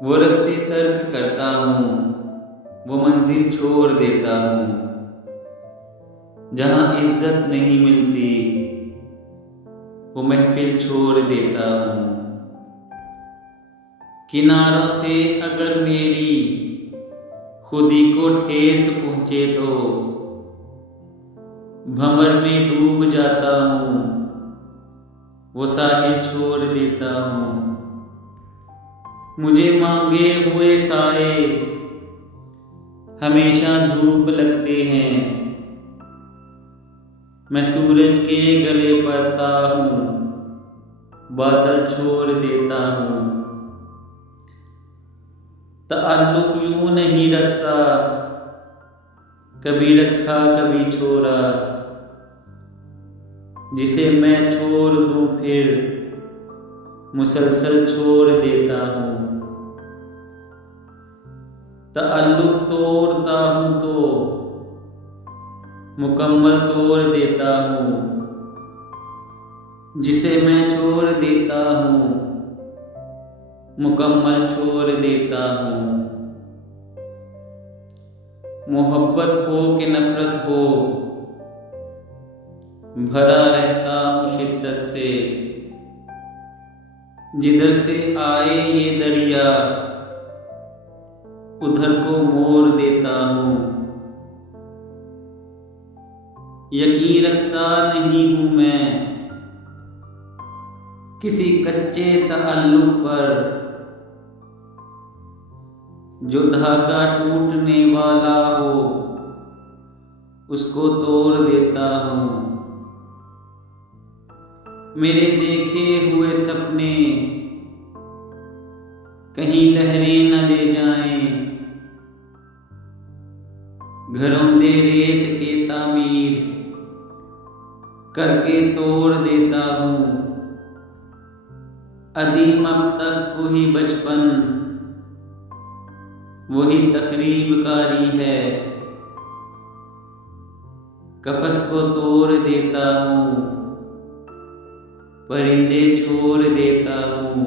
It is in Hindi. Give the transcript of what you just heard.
वो रास्ते तर्क करता हूँ, वो मंजिल छोड़ देता हूँ, जहाँ इज्जत नहीं मिलती वो महफिल छोड़ देता हूँ। किनारों से अगर मेरी खुदी को ठेस पहुँचे तो भंवर में डूब जाता हूँ, वो साहिल छोड़ देता हूँ। मुझे मांगे हुए साए हमेशा धूप लगते हैं, मैं सूरज के गले पड़ता हूँ, बादल छोड़ देता हूँ। ताल्लुक यूं नहीं रखता, कभी रखा कभी छोड़ा, जिसे मैं छोड़ दूं फिर मुसलसल छोड़ देता हूँ। ताल्लुक तोड़ता हूँ तो मुकम्मल तोड़ देता हूँ, जिसे मैं छोड़ देता हूँ मुकम्मल छोड़ देता हूँ। मोहब्बत हो कि नफरत हो, भरा रहता हूँ शिद्दत से, जिधर से आए ये दरिया उधर को मोड़ देता हूँ। यकीन रखता नहीं हूँ मैं किसी कच्चे ताल्लुक पर, जो धागा टूटने वाला हो उसको तोड़ देता हूँ। मेरे देखे हुए सपने कहीं लहरें न ले जाएं, घरौंदे रेत के तामीर करके तोड़ देता हूँ। अदीम अब तक वही बचपन वही तकरीब कारी है, कफस को तोड़ देता हूँ, परिंदे छोड़ देता हूँ।